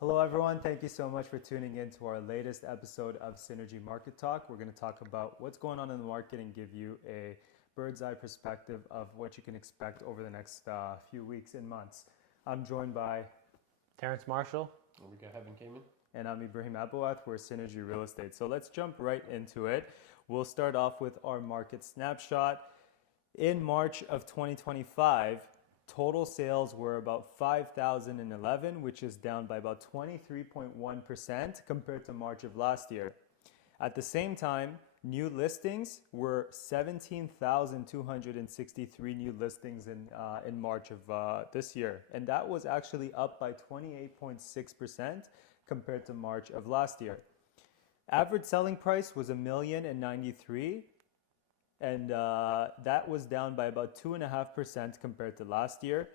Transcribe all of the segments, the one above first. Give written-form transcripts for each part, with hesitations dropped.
Hello, everyone. Thank you so much for tuning in to our latest episode of Synergy Market Talk. We're going to talk about what's going on in the market and give you a bird's eye perspective of what you can expect over the next few weeks and months. I'm joined by Terrence Marshall. We got Heaven Cayman. And I'm Ibrahim Abouath. We're Synergy Real Estate. So let's jump right into it. We'll start off with our market snapshot. In March of 2025, total sales were about 5,011, which is down by about 23.1% compared to March of last year. At the same time, new listings were 17,263 new listings in March of this year. And that was actually up by 28.6% compared to March of last year. Average selling price was $1,093,000. And that was down by about 2.5% compared to last year.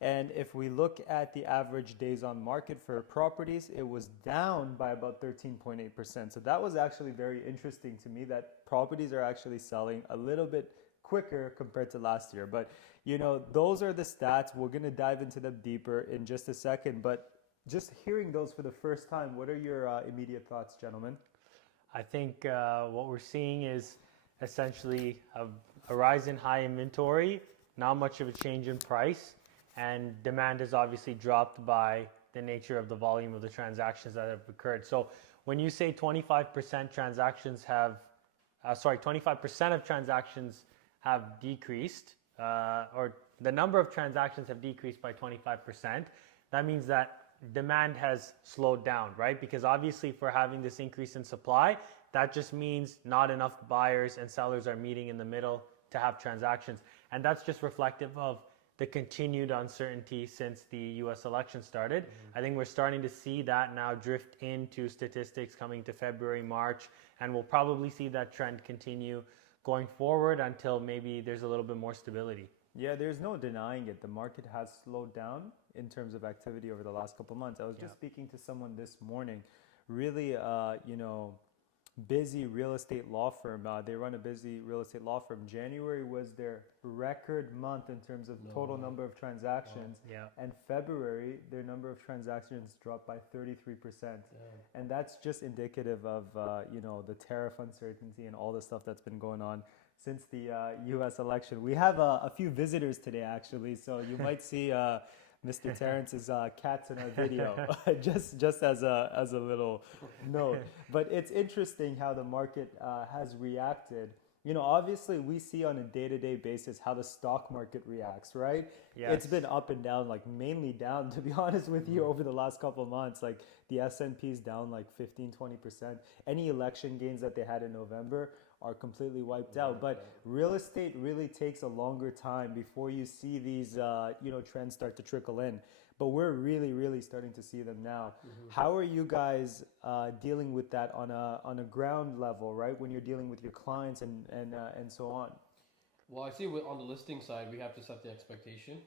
And if we look at the average days on market for properties, it was down by about 13.8%. So that was actually very interesting to me that properties are actually selling a little bit quicker compared to last year. But, you know, those are the stats. We're going to dive into them deeper in just a second. But just hearing those for the first time, what are your immediate thoughts, gentlemen? I think what we're seeing is essentially a rise in high inventory, not much of a change in price, and demand has obviously dropped by the nature of the volume of the transactions that have occurred. So when you say 25% transactions have, 25% of transactions have decreased, or the number of transactions have decreased by 25%, that means that demand has slowed down, right? Because obviously if we're having this increase in supply, that just means not enough buyers and sellers are meeting in the middle to have transactions. And that's just reflective of the continued uncertainty since the US election started. I think we're starting to see that now drift into statistics coming to February, March, and we'll probably see that trend continue going forward until maybe there's a little bit more stability. Yeah, there's no denying it. The market has slowed down in terms of activity over the last couple of months. I was just speaking to someone this morning, really, busy real estate law firm. They run a busy real estate law firm. January was their record month in terms of total number of transactions. And February, their number of transactions dropped by 33%. And that's just indicative of, the tariff uncertainty and all the stuff that's been going on since the U.S. election. We have a few visitors today, actually, so you might see Mr. Terrence's cats in our video, just as a little note. But it's interesting how the market has reacted. You know, obviously we see on a day-to-day basis how the stock market reacts, right? Yes. It's been up and down, like mainly down, to be honest with you, over the last couple of months. Like the S&P is down like 15-20%. Any election gains that they had in November are completely wiped out. But real estate really takes a longer time before you see these, trends start to trickle in. But we're really, really starting to see them now. How are you guys dealing with that on a ground level, right? When you're dealing with your clients and so on. Well, I see on the listing side, we have to set the expectation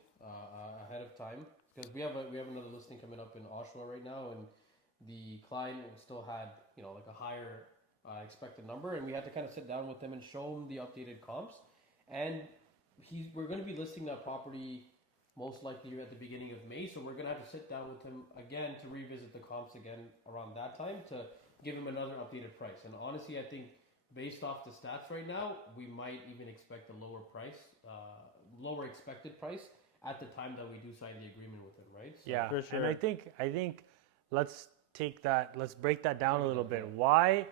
ahead of time because we have another listing coming up in Oshawa right now, and the client still had like a higher expected number, and we had to kind of sit down with them and show them the updated comps. And we're going to be listing that property most likely at the beginning of May, so we're going to have to sit down with him again to revisit the comps again around that time to give him another updated price. And honestly, I think based off the stats right now, we might even expect a lower expected price at the time that we do sign the agreement with him, right? So Yeah, for sure. and I think let's break that down a little bit. Why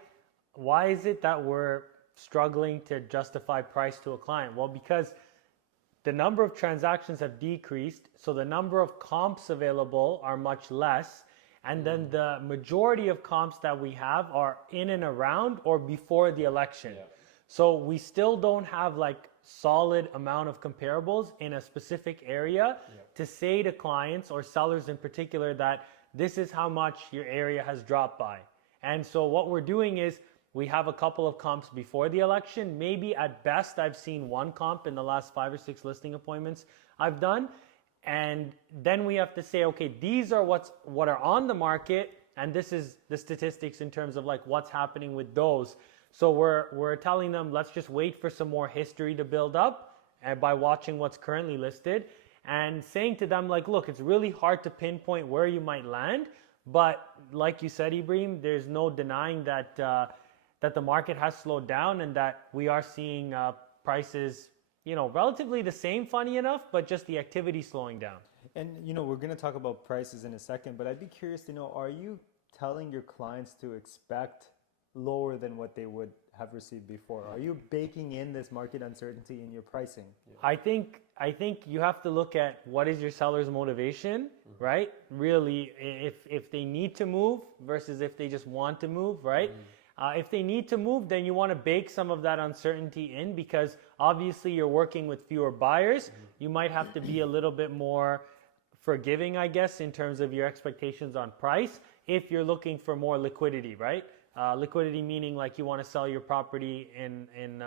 is it that we're struggling to justify price to a client? Well, because the number of transactions have decreased, so the number of comps available are much less, and then the majority of comps that we have are in and around or before the election. So we still don't have like solid amount of comparables in a specific area to say to clients or sellers in particular that this is how much your area has dropped by. And so what we're doing is we have a couple of comps before the election. Maybe at best I've seen one comp in the last 5 or 6 listing appointments I've done. And then we have to say, okay, these are what are on the market, and this is the statistics in terms of like what's happening with those. So we're telling them, let's just wait for some more history to build up by watching what's currently listed, and saying to them like, look, it's really hard to pinpoint where you might land, But like you said, Ibrahim, there's no denying that that the market has slowed down and that we are seeing prices, relatively the same, funny enough, but just the activity slowing down. And we're going to talk about prices in a second, but I'd be curious to know, are you telling your clients to expect lower than what they would have received before? Are you baking in this market uncertainty in your pricing? I think you have to look at what is your seller's motivation, right? Really, if they need to move versus if they just want to move, right? If they need to move, then you want to bake some of that uncertainty in, because obviously you're working with fewer buyers. You might have to be a little bit more forgiving, I guess, in terms of your expectations on price if you're looking for more liquidity, right? Liquidity meaning like you want to sell your property in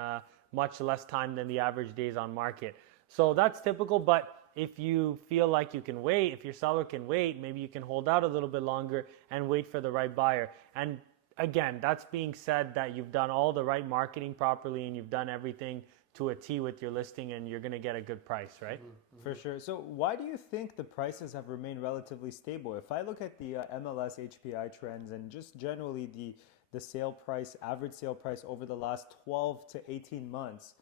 much less time than the average days on market. So that's typical, but if you feel like you can wait, if your seller can wait, maybe you can hold out a little bit longer and wait for the right buyer. And again, that's being said that you've done all the right marketing properly and you've done everything to a T with your listing and you're going to get a good price, right? For sure. So why do you think the prices have remained relatively stable? If I look at the MLS HPI trends and just generally the sale price, average sale price over the last 12 to 18 months,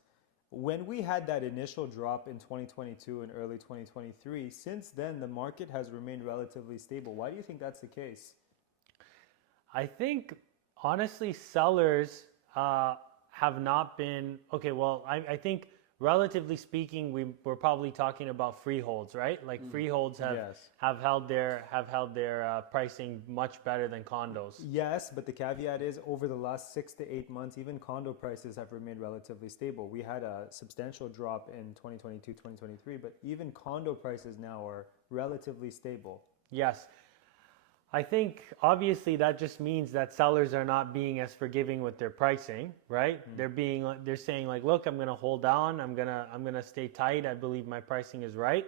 when we had that initial drop in 2022 and early 2023, since then the market has remained relatively stable. Why do you think that's the case? I think, honestly, sellers have not been, okay, well, I think relatively speaking, we're probably talking about freeholds, right? Like freeholds have held their pricing much better than condos. Yes, but the caveat is over the last 6 to 8 months, even condo prices have remained relatively stable. We had a substantial drop in 2022, 2023, but even condo prices now are relatively stable. Yes. I think obviously that just means that sellers are not being as forgiving with their pricing, right? They're saying like, look, I'm going to hold on. I'm going to stay tight. I believe my pricing is right.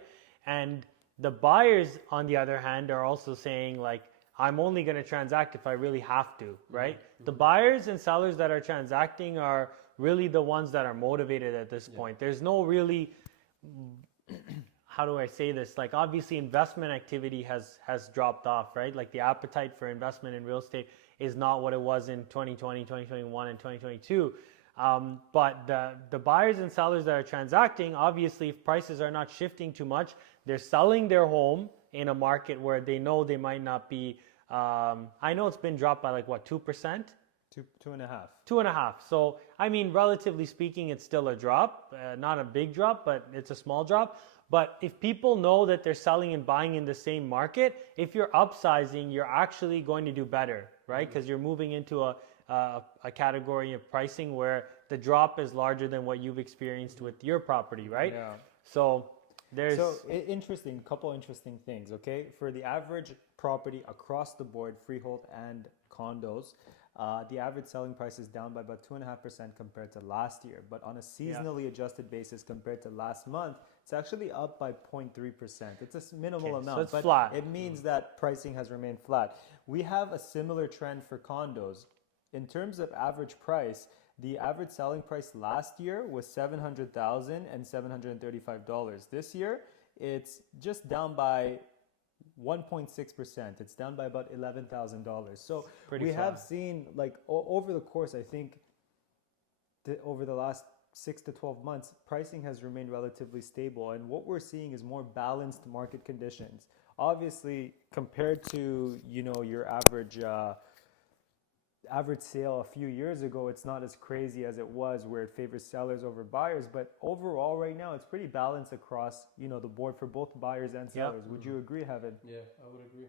And the buyers, on the other hand, are also saying like, I'm only going to transact if I really have to, right? The buyers and sellers that are transacting are really the ones that are motivated at this point. There's no really, how do I say this? Like obviously investment activity has dropped off, right? Like the appetite for investment in real estate is not what it was in 2020, 2021, and 2022. But the buyers and sellers that are transacting, obviously if prices are not shifting too much, they're selling their home in a market where they know they might not be, I know it's been dropped by like what, 2%? 2.5. 2.5. So, I mean, relatively speaking, it's still a drop, not a big drop, but it's a small drop. But if people know that they're selling and buying in the same market, if you're upsizing, you're actually going to do better, right? Because you're moving into a category of pricing where the drop is larger than what you've experienced with your property, right? Yeah. So there's... couple interesting things, okay? For the average property across the board, freehold and condos, the average selling price is down by about 2.5% compared to last year. But on a seasonally adjusted basis compared to last month, it's actually up by 0.3%. It's a minimal amount, so it's but flat. It means that pricing has remained flat. We have a similar trend for condos. In terms of average price, the average selling price last year was $700,000 and $735. This year, it's just down by 1.6%. It's down by about $11,000. So we have seen, like, over the course, I think, over the last 6 to 12 months, pricing has remained relatively stable. And what we're seeing is more balanced market conditions. Obviously, compared to, your average sale a few years ago, it's not as crazy as it was where it favors sellers over buyers. But overall, right now, it's pretty balanced across, the board for both buyers and sellers. Would you agree, Heaven? Yeah, I would agree.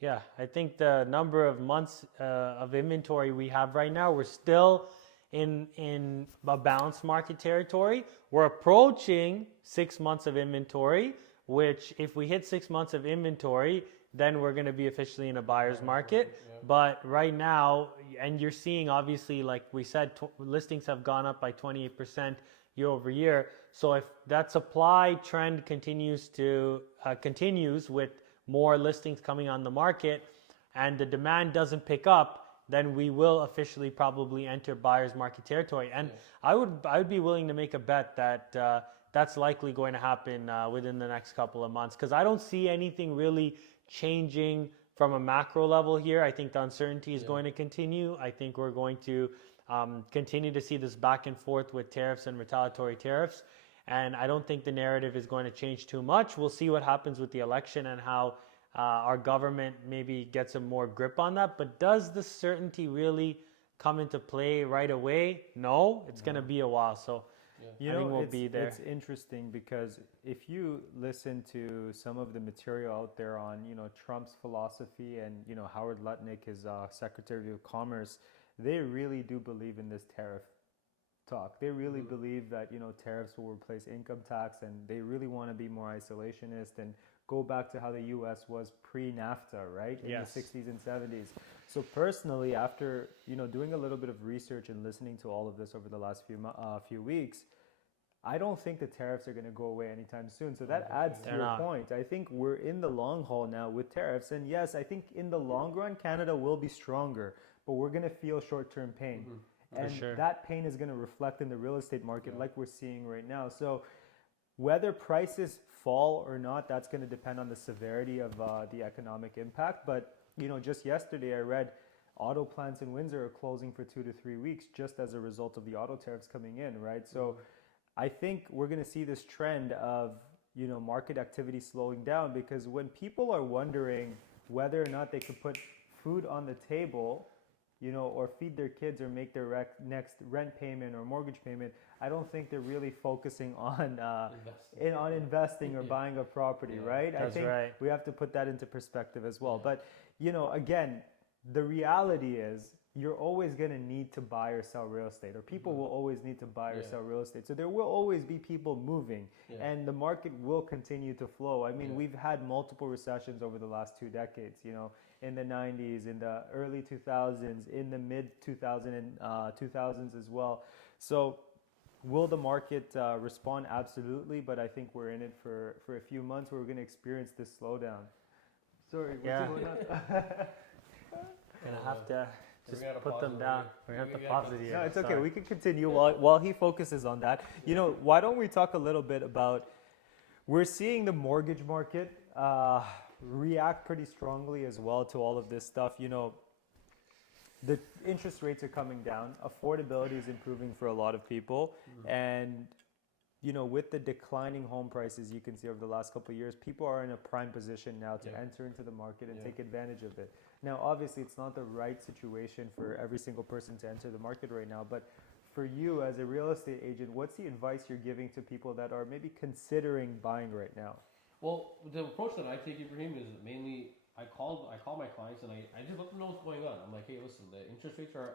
Yeah, I think the number of months of inventory we have right now, we're still in a balanced market territory. We're approaching 6 months of inventory, which if we hit 6 months of inventory, then we're going to be officially in a buyer's market. Yeah. But right now, and you're seeing obviously, like we said, listings have gone up by 28% year over year. So if that supply trend continues with more listings coming on the market and the demand doesn't pick up, then we will officially probably enter buyer's market territory. And I would be willing to make a bet that that's likely going to happen within the next couple of months, because I don't see anything really changing from a macro level here, I think the uncertainty is going to continue. I think we're going to continue to see this back and forth with tariffs and retaliatory tariffs. And I don't think the narrative is going to change too much. We'll see what happens with the election and how our government maybe gets a more grip on that. But does the certainty really come into play right away? No, it's going to be a while. So You I know, think we'll be there. it's interesting because if you listen to some of the material out there on, Trump's philosophy and, Howard Lutnick, his Secretary of Commerce, they really do believe in this tariff talk. They really believe that, tariffs will replace income tax, and they really want to be more isolationist and go back to how the US was pre-NAFTA, right? In Yes. the 60s and 70s. So personally, after, doing a little bit of research and listening to all of this over the last few weeks, I don't think the tariffs are going to go away anytime soon. So that adds to They're your not. point. I think we're in the long haul now with tariffs. And yes, I think in the long run, Canada will be stronger, but we're going to feel short-term pain. And sure. that pain is going to reflect in the real estate market like we're seeing right now. So whether prices fall or not, that's going to depend on the severity of the economic impact. But, just yesterday I read auto plants in Windsor are closing for 2 to 3 weeks just as a result of the auto tariffs coming in, right? So I think we're going to see this trend of, market activity slowing down, because when people are wondering whether or not they could put food on the table, or feed their kids or make their next rent payment or mortgage payment, I don't think they're really focusing on investing or buying a property, right? I That's think right. we have to put that into perspective as well. But, again, the reality is you're always going to need to buy or sell real estate, or people will always need to buy or sell real estate. So there will always be people moving, and the market will continue to flow. I mean, we've had multiple recessions over the last 2 decades, in the 90s, in the early 2000s, in the mid 2000s as well. So will the market respond? Absolutely, but I think we're in it for a few months where we're going to experience this slowdown. Sorry, what's going on? Gonna have to just gonna put pause them it down. here. We're gonna have to We gotta pause it here. No, it's okay. Sorry. We can continue while he focuses on that. Why don't we talk a little bit about, we're seeing the mortgage market react pretty strongly as well to all of this stuff. The interest rates are coming down. Affordability is improving for a lot of people. And, with the declining home prices you can see over the last couple of years, people are in a prime position now to enter into the market and take advantage of it. Now, obviously, it's not the right situation for every single person to enter the market right now, but for you as a real estate agent, what's the advice you're giving to people that are maybe considering buying right now? Well, the approach that I take, Ibrahim, is mainly I call my clients and I just let them know what's going on. I'm like, hey, listen, the interest rates are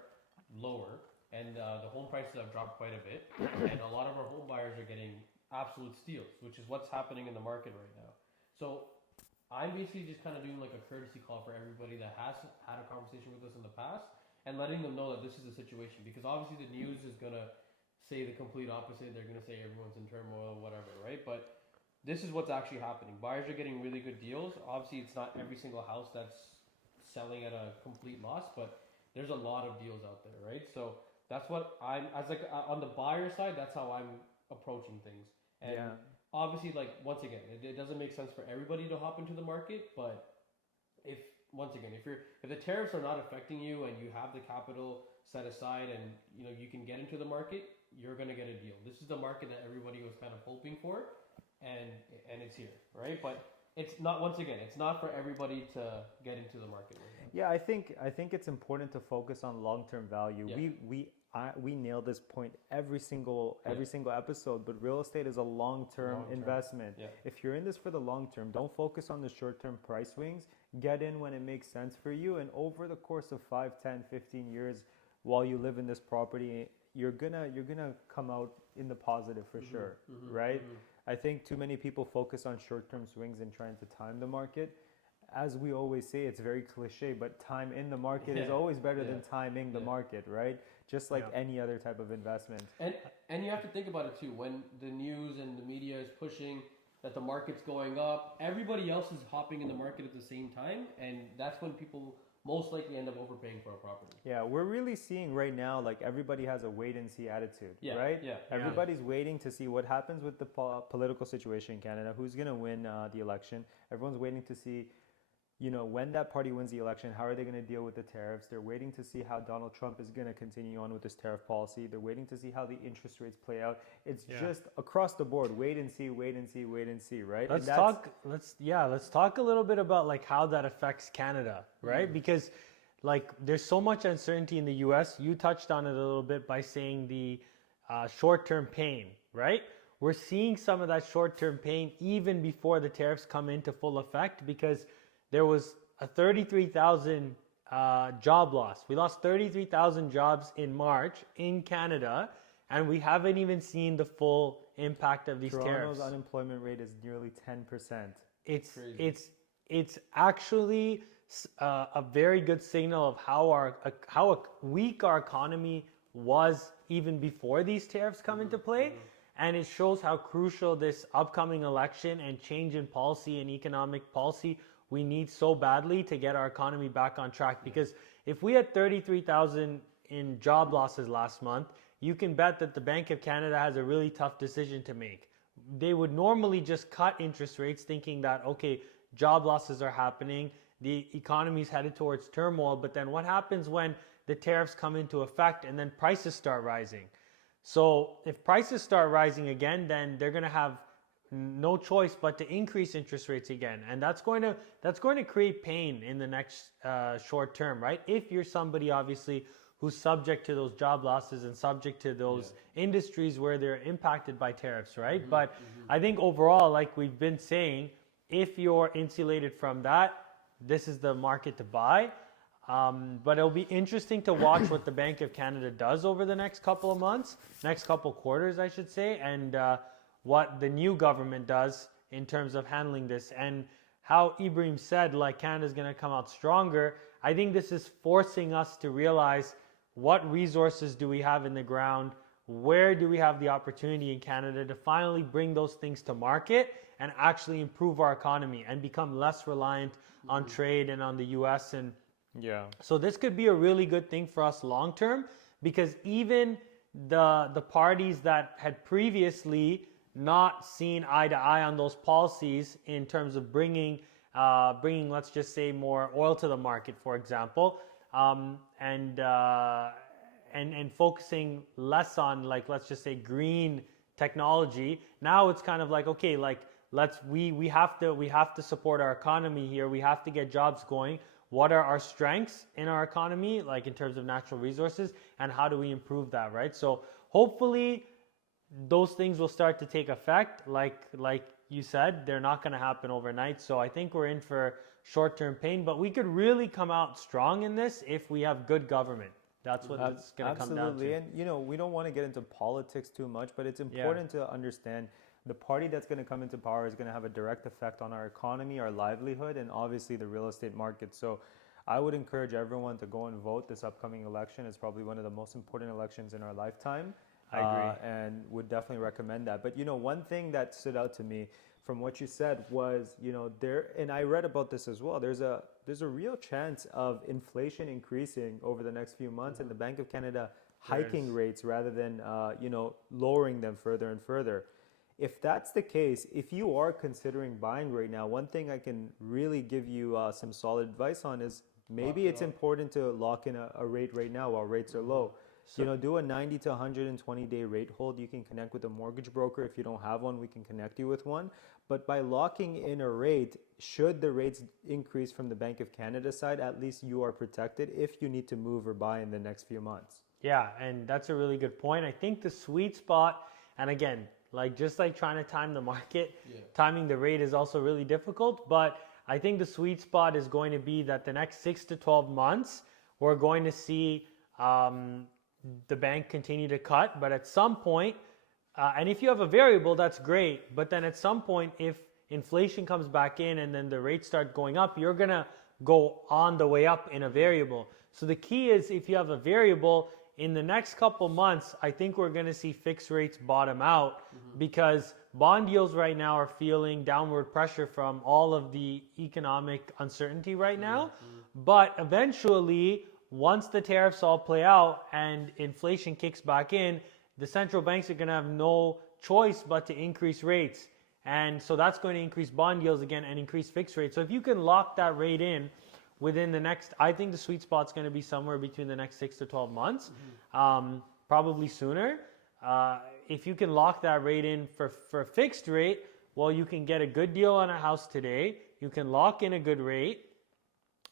lower and the home prices have dropped quite a bit, and a lot of our home buyers are getting absolute steals, which is what's happening in the market right now. So I'm basically just kind of doing like a courtesy call for everybody that has had a conversation with us in the past and letting them know that this is the situation, because obviously the news is going to say the complete opposite. They're going to say everyone's in turmoil, whatever, right? But this is what's actually happening. Buyers are getting really good deals. Obviously, it's not every single house that's selling at a complete loss, but there's a lot of deals out there, right? So that's what I'm, as like on the buyer side, that's how I'm approaching things. And obviously, like, once again, it doesn't make sense for everybody to hop into the market, but if the tariffs are not affecting you and you have the capital set aside and you can get into the market, you're going to get a deal. This is the market that everybody was kind of hoping for, and it's here, right? But it's not, once again, it's not for everybody to get into the market right now. Yeah, I think it's important to focus on long-term value. We nail this point every single episode, but real estate is a long-term investment. If you're in this for the long term, don't focus on the short-term price swings. Get in when it makes sense for you, and over the course of 5, 10, 15 years while you live in this property, you're gonna come out in the positive for sure, right? I think too many people focus on short-term swings and trying to time the market. As we always say, it's very cliche, but time in the market is always better than timing the market, right? Just like any other type of investment. And you have to think about it too. When the news and the media is pushing that the market's going up, everybody else is hopping in the market at the same time, and that's when people most likely end up overpaying for a property. Yeah, we're really seeing right now, like, everybody has a wait and see attitude, right? Yeah. Everybody's waiting to see what happens with the political situation in Canada, who's going to win the election. Everyone's waiting to see, when that party wins the election, how are they going to deal with the tariffs? They're waiting to see how Donald Trump is going to continue on with this tariff policy. They're waiting to see how the interest rates play out. It's just across the board, wait and see, wait and see, wait and see, right? Let's talk a little bit about like how that affects Canada, right? Because like there's so much uncertainty in the US. You touched on it a little bit by saying the short-term pain, right? We're seeing some of that short-term pain even before the tariffs come into full effect, because there was a 33,000 job loss. We lost 33,000 jobs in March in Canada, and we haven't even seen the full impact of these Toronto's tariffs. unemployment rate is nearly 10%. It's actually a very good signal of how weak our economy was even before these tariffs come into play. And it shows how crucial this upcoming election and change in policy and economic policy we need so badly to get our economy back on track. Because if we had 33,000 in job losses last month, you can bet that the Bank of Canada has a really tough decision to make. They would normally just cut interest rates thinking that, okay, job losses are happening, the economy's headed towards turmoil, but then what happens when the tariffs come into effect and then prices start rising? So if prices start rising again, then they're going to have no choice but to increase interest rates again, and that's going to create pain in the next short term, right? If you're somebody obviously who's subject to those job losses and subject to those industries where they're impacted by tariffs, right? But I think overall, like we've been saying, if you're insulated from that, this is the market to buy. But it'll be interesting to watch what the Bank of Canada does over the next couple of months, next couple quarters, I should say, and what the new government does in terms of handling this. And how Ibrahim said, like, Canada's going to come out stronger. I think this is forcing us to realize what resources do we have in the ground, where do we have the opportunity in Canada to finally bring those things to market and actually improve our economy and become less reliant on trade and on the US. And so this could be a really good thing for us long term, because even the parties that had previously not seen eye to eye on those policies in terms of bringing let's just say more oil to the market, for example, and focusing less on, like, let's just say green technology. Now it's kind of like, okay, like we have to support our economy here. We have to get jobs going. What are our strengths in our economy, like in terms of natural resources, and how do we improve that, right? So hopefully those things will start to take effect. Like you said, they're not going to happen overnight. So I think we're in for short-term pain, but we could really come out strong in this if we have good government. That's what it's going to come down to. Absolutely. And, we don't want to get into politics too much, but it's important to understand the party that's going to come into power is going to have a direct effect on our economy, our livelihood, and obviously the real estate market. So I would encourage everyone to go and vote this upcoming election. It's probably one of the most important elections in our lifetime. I agree. And would definitely recommend that. But, one thing that stood out to me from what you said was, and I read about this as well, there's a real chance of inflation increasing over the next few months and the Bank of Canada hiking rates rather than, lowering them further and further. If that's the case, if you are considering buying right now, one thing I can really give you some solid advice on is maybe it's important to lock in a rate right now while rates are low. So, do a 90 to 120 day rate hold. You can connect with a mortgage broker. If you don't have one, we can connect you with one. But by locking in a rate, should the rates increase from the Bank of Canada side, at least you are protected if you need to move or buy in the next few months. Yeah, and that's a really good point. I think the sweet spot, and again, just like trying to time the market, timing the rate is also really difficult. But I think the sweet spot is going to be that the next 6 to 12 months, we're going to see the bank continue to cut. But at some point, and if you have a variable, that's great. But then at some point, if inflation comes back in and then the rates start going up, you're going to go on the way up in a variable. So the key is, if you have a variable, in the next couple months, I think we're going to see fixed rates bottom out because bond yields right now are feeling downward pressure from all of the economic uncertainty right now. But eventually, once the tariffs all play out and inflation kicks back in, the central banks are going to have no choice but to increase rates. And so that's going to increase bond yields again and increase fixed rates. So if you can lock that rate in within the next, I think the sweet spot's going to be somewhere between the next 6 to 12 months, probably sooner. If you can lock that rate in for a fixed rate, well, you can get a good deal on a house today. You can lock in a good rate.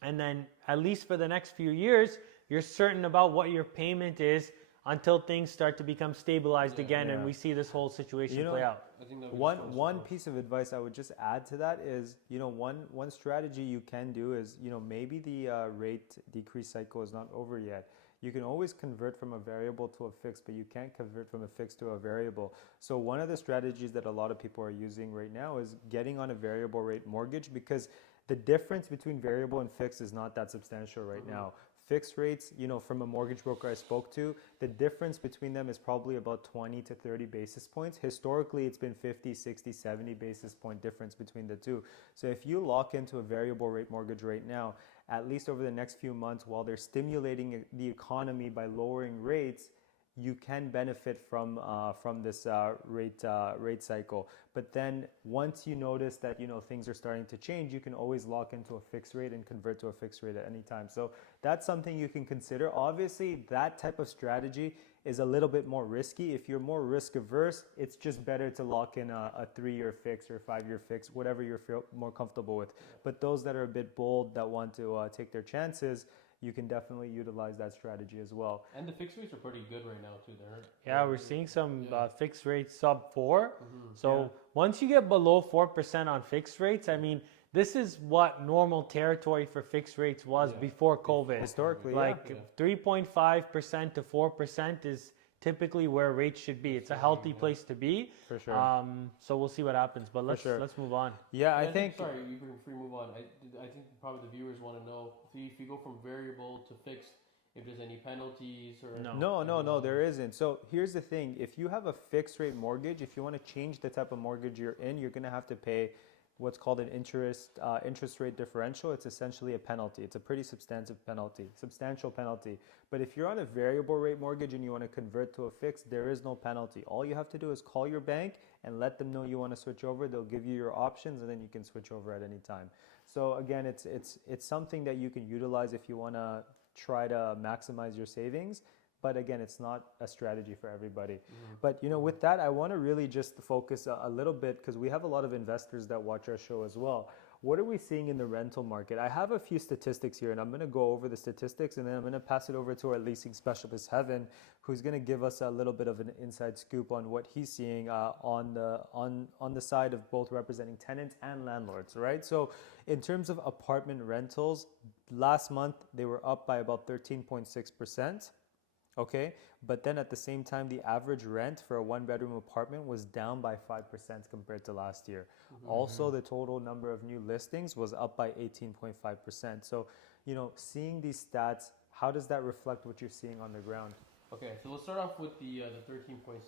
And then at least for the next few years, you're certain about what your payment is until things start to become stabilized again and we see this whole situation play out. I think that One piece of advice I would just add to that is, one strategy you can do is, maybe the rate decrease cycle is not over yet. You can always convert from a variable to a fixed, but you can't convert from a fixed to a variable. So one of the strategies that a lot of people are using right now is getting on a variable rate mortgage, because the difference between variable and fixed is not that substantial right now. Fixed rates, from a mortgage broker I spoke to, the difference between them is probably about 20 to 30 basis points. Historically, it's been 50, 60, 70 basis point difference between the two. So if you lock into a variable rate mortgage right now, at least over the next few months, while they're stimulating the economy by lowering rates, you can benefit from this rate cycle. But then once you notice that things are starting to change, you can always lock into a fixed rate and convert to a fixed rate at any time. So that's something you can consider. Obviously, that type of strategy is a little bit more risky. If you're more risk averse, it's just better to lock in a 3-year fix or a 5-year fix, whatever you feel more comfortable with. But those that are a bit bold, that want to take their chances, you can definitely utilize that strategy as well. And the fixed rates are pretty good right now too. We're seeing some fixed rates sub 4. So once you get below 4% on fixed rates, I mean, this is what normal territory for fixed rates was before COVID. Historically, 3.5% to 4% is typically where rates should be. It's a healthy place to be. For sure. So we'll see what happens, but let's move on. Yeah, I think. Sorry, you can move on. I think probably the viewers want to know if you go from variable to fixed, if there's any penalties or No, there isn't. So here's the thing: if you have a fixed rate mortgage, if you want to change the type of mortgage you're in, you're gonna have to pay what's called an interest rate differential. It's essentially a penalty. It's a pretty substantial penalty. But if you're on a variable rate mortgage and you want to convert to a fixed, there is no penalty. All you have to do is call your bank and let them know you want to switch over. They'll give you your options, and then you can switch over at any time. So again, it's something that you can utilize if you want to try to maximize your savings. But again, it's not a strategy for everybody. But with that, I want to really just focus a little bit, because we have a lot of investors that watch our show as well. What are we seeing in the rental market? I have a few statistics here, and I'm going to go over the statistics, and then I'm going to pass it over to our leasing specialist, Heaven, who's going to give us a little bit of an inside scoop on what he's seeing on the side of both representing tenants and landlords, right? So in terms of apartment rentals, last month they were up by about 13.6%. Okay, but then at the same time, the average rent for a 1-bedroom apartment was down by 5% compared to last year. Also, the total number of new listings was up by 18.5%. So, seeing these stats, how does that reflect what you're seeing on the ground? Okay, so let's start off with the 13.6%.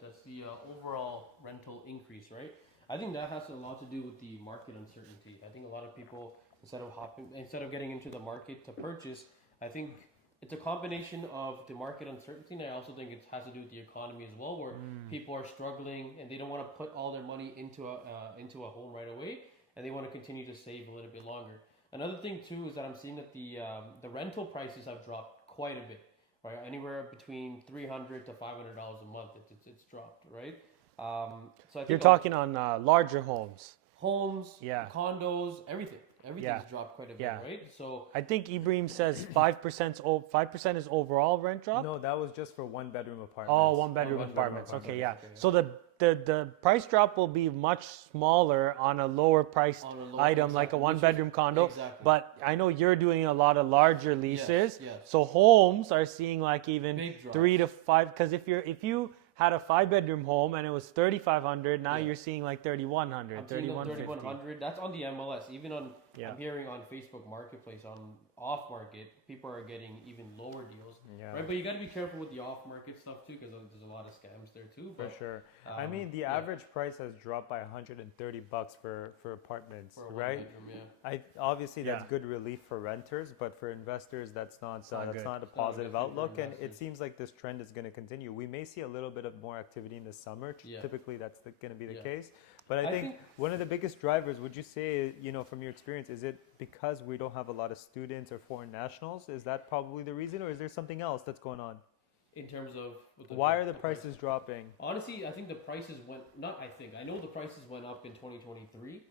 That's the overall rental increase, right? I think that has a lot to do with the market uncertainty. I think a lot of people, instead of getting into the market to purchase, I think it's a combination of the market uncertainty, and I also think it has to do with the economy as well, where people are struggling and they don't want to put all their money into a home right away, and they want to continue to save a little bit longer. Another thing too is that I'm seeing that the rental prices have dropped quite a bit, right? Anywhere between $300 to $500 a month. It's dropped, right? So I think you're talking on larger homes, condos, everything. Everything's dropped quite a bit, right? So I think Ibrahim says 5% is overall rent drop. No, that was just for 1-bedroom apartments. Oh, 1-bedroom apartments. Okay, yeah. So the price drop will be much smaller on a lower priced item, like a 1-bedroom condo. Exactly. But I know you're doing a lot of larger leases. Yes. So homes are seeing like even 3 to 5. Because if you had a 5-bedroom home and it was $3,500, now you're seeing like $3,100, $3,150. That's on the MLS. Even on, I'm hearing on Facebook Marketplace, on off market, people are getting even lower deals. Right, but you got to be careful with the off market stuff too, because there's a lot of scams there too. But, for sure. I mean, the average price has dropped by $130 for apartments, right? Obviously that's good relief for renters, but for investors, that's not a positive outlook, and it seems like this trend is going to continue. We may see a little bit of more activity in the summer. Typically, that's going to be the case. But I I think think- one of the biggest drivers, would you say, from your experience, is it because we don't have a lot of students or foreign nationals? Is that probably the reason, or is there something else that's going on? In terms of what Why are the prices dropping? Honestly, I think the prices went. Not I think. I know the prices went up in 2023.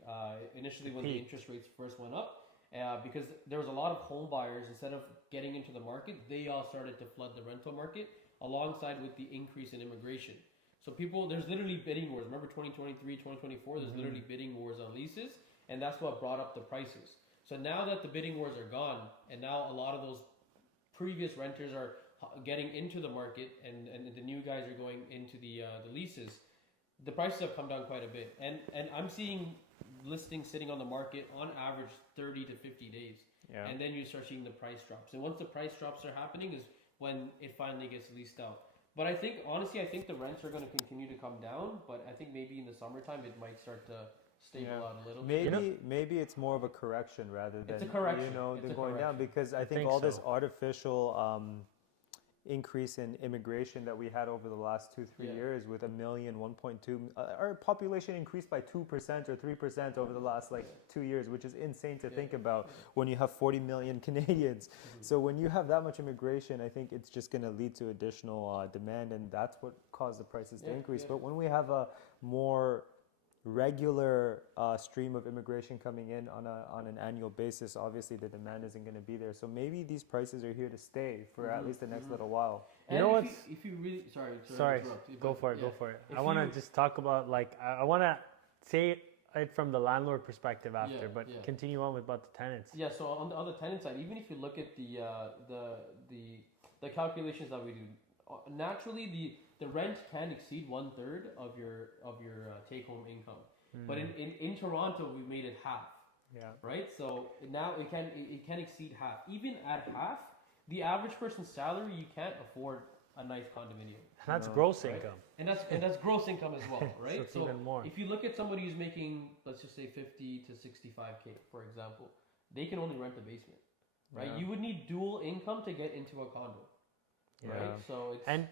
Initially, when the interest rates first went up, because there was a lot of home buyers. Instead of getting into the market, they all started to flood the rental market alongside with the increase in immigration. So there's literally bidding wars. Remember 2023, 2024, there's literally bidding wars on leases, and that's what brought up the prices. So now that the bidding wars are gone, and now a lot of those previous renters are getting into the market, and the new guys are going into the leases, the prices have come down quite a bit. And I'm seeing listings sitting on the market on average 30 to 50 days. Yeah. And then you start seeing the price drops. And once the price drops are happening is when it finally gets leased out. But I think, honestly, the rents are going to continue to come down. But I think maybe in the summertime it might start to stable out a little bit. Maybe it's more of a correction rather than It's a correction. than going down, because I think all this artificial increase in immigration that we had over the last 2-3 years with 1 million, 1.2, our population increased by 2% or 3% over the last 2 years, which is insane to think about when you have 40 million Canadians. So when you have that much immigration, I think it's just going to lead to additional demand, and that's what caused the prices to increase. But when we have a more regular stream of immigration coming in on an annual basis, obviously the demand isn't going to be there. So maybe these prices are here to stay for at least the next little while. And You know what? If you really sorry, Go for it. I want to just talk about I want to say it from the landlord perspective after, but continue on with about the tenants. Yeah. So on the other tenant side, even if you look at the calculations that we do, naturally the rent can exceed 1/3 of your take home income, but in Toronto we made it half. Yeah. Right. So now it can exceed half. Even at half, the average person's salary, you can't afford a nice condominium. And that's gross right? income. And that's gross income as well, right? So it's even more. If you look at somebody who's making, let's just say 50 to 65K, for example, they can only rent a basement, right? Yeah. You would need dual income to get into a condo, right? So it's And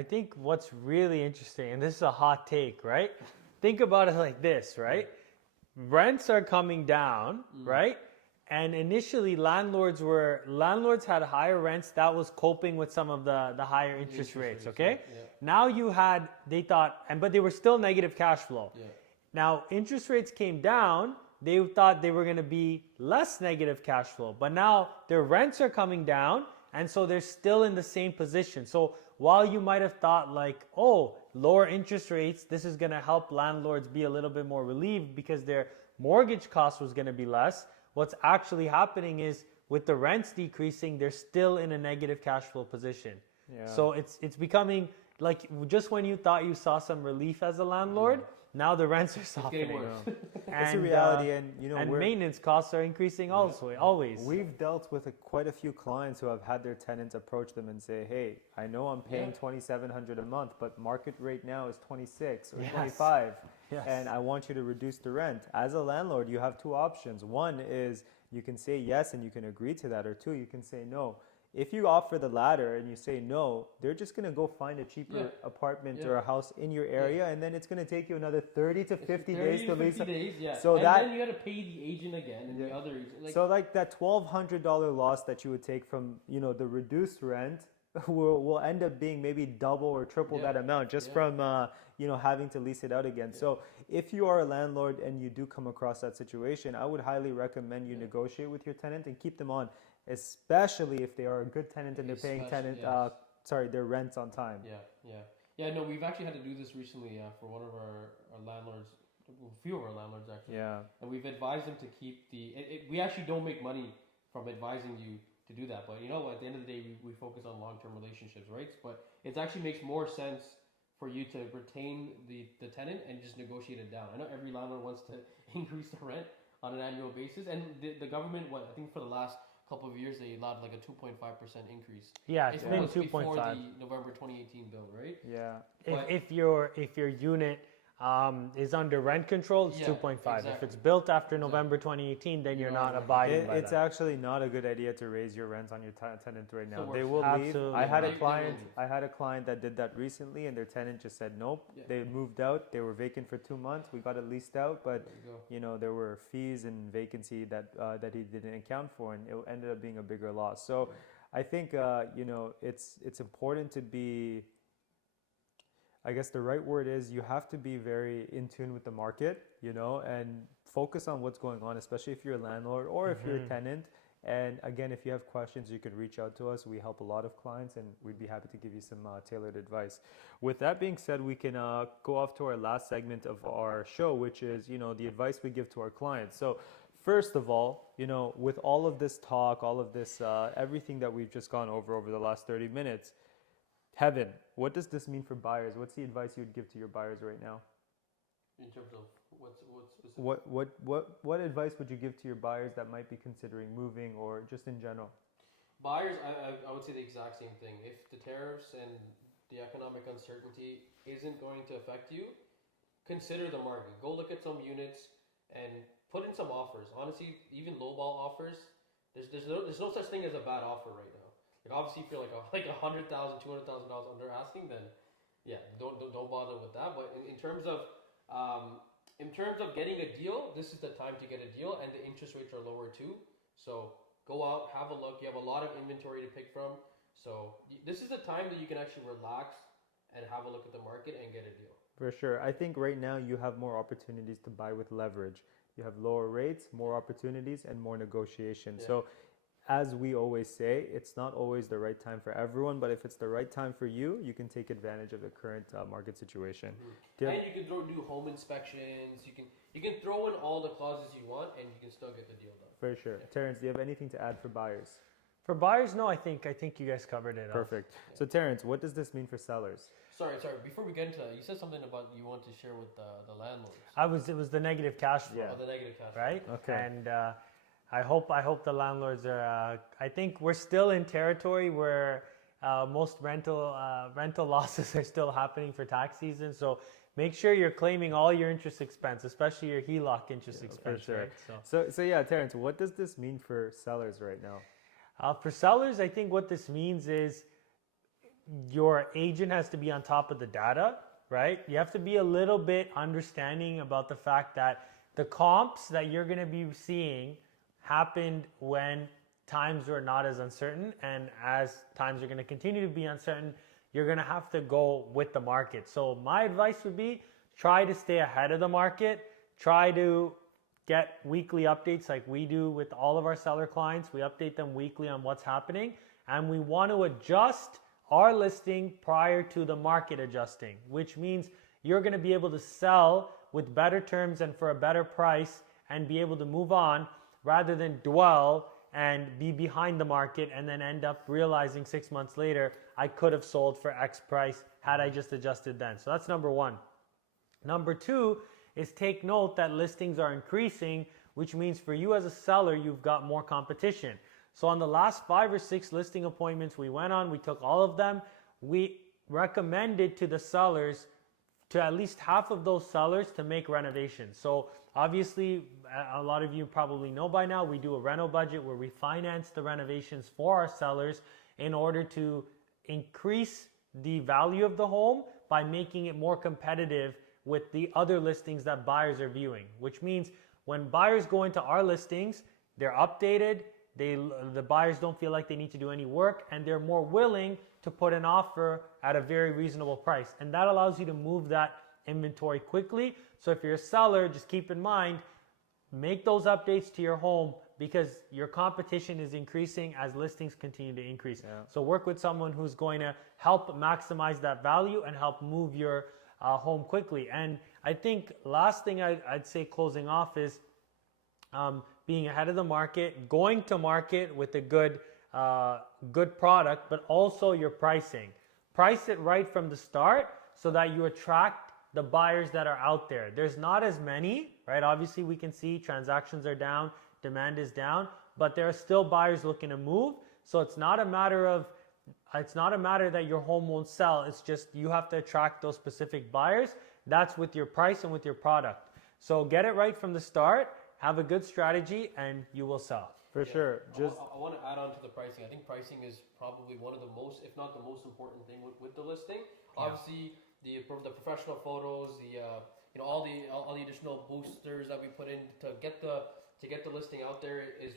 I think what's really interesting, and this is a hot take, right? Think about it like this, right? Rents are coming down, right? And initially landlords had higher rents. That was coping with some of the higher interest rates, okay? Yeah. Now they thought, but they were still negative cash flow. Yeah. Now interest rates came down. They thought they were going to be less negative cash flow, but now their rents are coming down, and so they're still in the same position. So while you might have thought lower interest rates, this is going to help landlords be a little bit more relieved because their mortgage cost was going to be less, what's actually happening is with the rents decreasing, they're still in a negative cash flow position. Yeah. So it's becoming like just when you thought you saw some relief as a landlord, now the rents are softening. It's a reality, and maintenance costs are increasing also, always. We've dealt with quite a few clients who have had their tenants approach them and say, "Hey, I know I'm paying $2,700 a month, but market rate now is 26 or 25, and I want you to reduce the rent." As a landlord, you have two options. One is you can say yes and you can agree to that, or two, you can say no. If you offer the latter and you say no, they're just going to go find a cheaper apartment or a house in your area, and then it's going to take you another 30 to 50 days to lease. So then you got to pay the agent again and the other agent. So that $1,200 loss that you would take from the reduced rent will end up being maybe double or triple that amount just from having to lease it out again. So if you are a landlord and you do come across that situation, I would highly recommend you negotiate with your tenant and keep them on, especially if they are a good tenant and they're paying their rents on time. No, we've actually had to do this recently for one of our landlords, a few of our landlords actually. And we've advised them to keep we actually don't make money from advising you to do that, but at the end of the day, we focus on long-term relationships, right? But it actually makes more sense for you to retain the tenant and just negotiate it down. I know every landlord wants to increase the rent on an annual basis, and the government, I think for the last couple of years, they allowed like a 2.5% increase. Yeah, it's been 2.5 before the November 2018 bill, right? Yeah. If your unit is under rent control, it's Yeah, 2.5. If exactly. it's built after November 2018, then you're not abiding by It's that. actually not a good idea to raise your rent on your tenant right now. So They worse. will leave. Absolutely I had not. a They client. will leave. I had a client that did that recently, and their tenant just said nope. Yeah. They moved out. They were vacant for 2 months. We got it leased out, but There you go. you know there were fees and vacancy that he didn't account for, and it ended up being a bigger loss. So I think you know it's important to be. I guess the right word is you have to be very in tune with the market, you know, and focus on what's going on, especially if you're a landlord or if you're a tenant. And again, if you have questions, you can reach out to us. We help a lot of clients, and we'd be happy to give you some tailored advice. With that being said, we can go off to our last segment of our show, which is, you know, the advice we give to our clients. So first of all, you know, with all of this talk, all of this, everything that we've just gone over the last 30 minutes, Heaven, what does this mean for buyers? What's the advice you would give to your buyers right now? In terms of what's specific? What advice would you give to your buyers that might be considering moving or just in general? Buyers, I would say the exact same thing. If the tariffs and the economic uncertainty isn't going to affect you, consider the market. Go look at some units and put in some offers. Honestly, even lowball offers, there's no such thing as a bad offer right now. Like obviously, if you're like $100,000, $200,000 under asking, then yeah, don't bother with that. But in terms of getting a deal, this is the time to get a deal, and the interest rates are lower too. So go out, have a look. You have a lot of inventory to pick from. So this is the time that you can actually relax and have a look at the market and get a deal. For sure. I think right now you have more opportunities to buy with leverage. You have lower rates, more opportunities, and more negotiation. Yeah. So as we always say, it's not always the right time for everyone, but if it's the right time for you, you can take advantage of the current market situation. And you can do home inspections. You can throw in all the clauses you want, and you can still get the deal done. For sure. Yeah. Terrence, do you have anything to add for buyers? For buyers, no, I think you guys covered it. Perfect. So Terrence, what does this mean for sellers? Sorry. Before we get into that, you said something about you want to share with the landlords. It was the negative cash flow, Yeah. Oh, the negative cash flow. right? Okay. And I hope the landlords are. I think we're still in territory where most rental losses are still happening for tax season. So make sure you're claiming all your interest expense, especially your HELOC interest expense. For sure. Right? So yeah, Terrence, what does this mean for sellers right now? For sellers, I think what this means is your agent has to be on top of the data, right? You have to be a little bit understanding about the fact that the comps that you're going to be seeing happened when times were not as uncertain, and as times are going to continue to be uncertain, you're going to have to go with the market. So my advice would be try to stay ahead of the market, try to get weekly updates like we do with all of our seller clients. We update them weekly on what's happening, and we want to adjust our listing prior to the market adjusting, which means you're going to be able to sell with better terms and for a better price and be able to move on rather than dwell and be behind the market and then end up realizing 6 months later, I could have sold for X price had I just adjusted then. So that's number one. Number two is take note that listings are increasing, which means for you as a seller, you've got more competition. So on the last 5 or 6 listing appointments we went on, we took all of them. We recommended to the sellers, to at least half of those sellers, to make renovations. So obviously, a lot of you probably know by now, we do a reno budget where we finance the renovations for our sellers in order to increase the value of the home by making it more competitive with the other listings that buyers are viewing, which means when buyers go into our listings, they're updated, the buyers don't feel like they need to do any work, and they're more willing to put an offer at a very reasonable price. And that allows you to move that inventory quickly. So if you're a seller, just keep in mind, make those updates to your home because your competition is increasing as listings continue to increase. Yeah. So work with someone who's going to help maximize that value and help move your home quickly. And I think last thing I'd say closing off is being ahead of the market, going to market with a good product, but also your pricing. Price it right from the start so that you attract the buyers that are out there. There's not as many, right? Obviously we can see transactions are down, demand is down, but there are still buyers looking to move. So it's not a matter that your home won't sell. It's just you have to attract those specific buyers That's with your price and with your product. So get it right from the start, have a good strategy, and you will sell. For sure. Just I want to add on to the pricing. I think pricing is probably one of the most, if not the most important thing with the listing. Obviously, the professional photos, all the additional boosters that we put in to get the listing out there is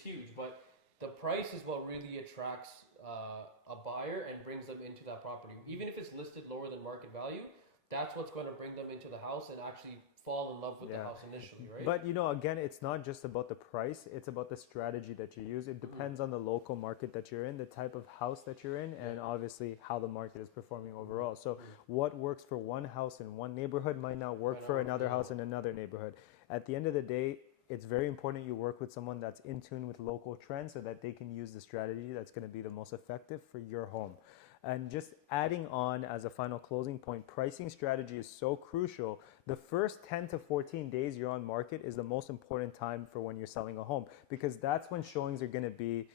huge. But the price is what really attracts a buyer and brings them into that property. Even if it's listed lower than market value, that's what's going to bring them into the house and actually fall in love with the house initially, right? But again, it's not just about the price, it's about the strategy that you use. It depends on the local market that you're in, the type of house that you're in, and obviously how the market is performing overall. So what works for one house in one neighborhood might not work for another house in another neighborhood. At the end of the day, it's very important you work with someone that's in tune with local trends so that they can use the strategy that's going to be the most effective for your home. And just adding on as a final closing point, pricing strategy is so crucial. The first 10 to 14 days you're on market is the most important time for when you're selling a home, because that's when showings are going to be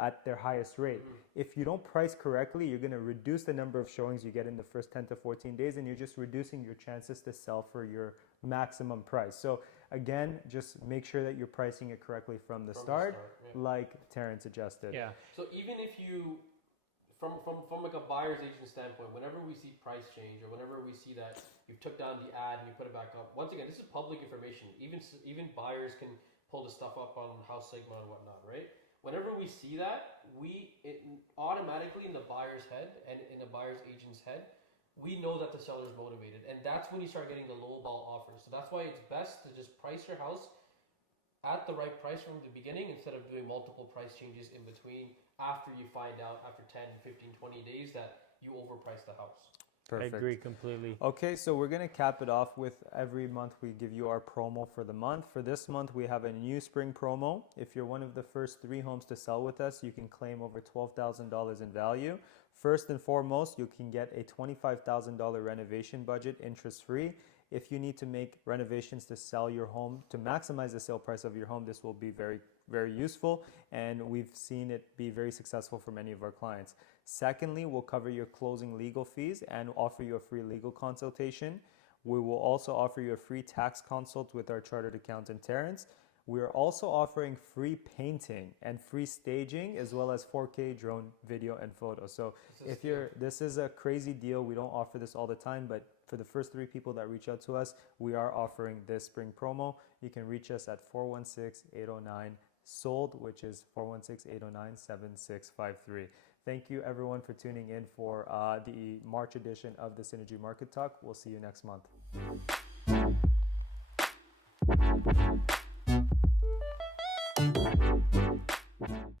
at their highest rate. If you don't price correctly, you're going to reduce the number of showings you get in the first 10 to 14 days, and you're just reducing your chances to sell for your maximum price. So again, just make sure that you're pricing it correctly from the start, like Terrence suggested. Yeah. So even if you, from like a buyer's agent standpoint, whenever we see price change or whenever we see that you took down the ad and you put it back up, once again, this is public information. Even buyers can pull the stuff up on House Sigma and whatnot, right? Whenever we see that, it automatically in the buyer's head and in the buyer's agent's head, we know that the seller is motivated, and that's when you start getting the lowball offers. So that's why it's best to just price your house at the right price from the beginning instead of doing multiple price changes in between after you find out after 10, 15, 20 days that you overpriced the house. Perfect. I agree completely. Okay, so we're going to cap it off with every month we give you our promo for the month. For this month, we have a new spring promo. If you're one of the first 3 homes to sell with us, you can claim over $12,000 in value. First and foremost, you can get a $25,000 renovation budget interest-free. If you need to make renovations to sell your home, to maximize the sale price of your home, this will be very, very useful, and we've seen it be very successful for many of our clients. Secondly, we'll cover your closing legal fees and offer you a free legal consultation. We will also offer you a free tax consult with our chartered accountant, Terrence. We are also offering free painting and free staging, as well as 4K drone video and photos. So this is a crazy deal. We don't offer this all the time, but for the first 3 people that reach out to us, we are offering this spring promo. You can reach us at 416-809-SOLD, which is 416-809-7653. Thank you everyone for tuning in for the March edition of the Synergy Market Talk. We'll see you next month.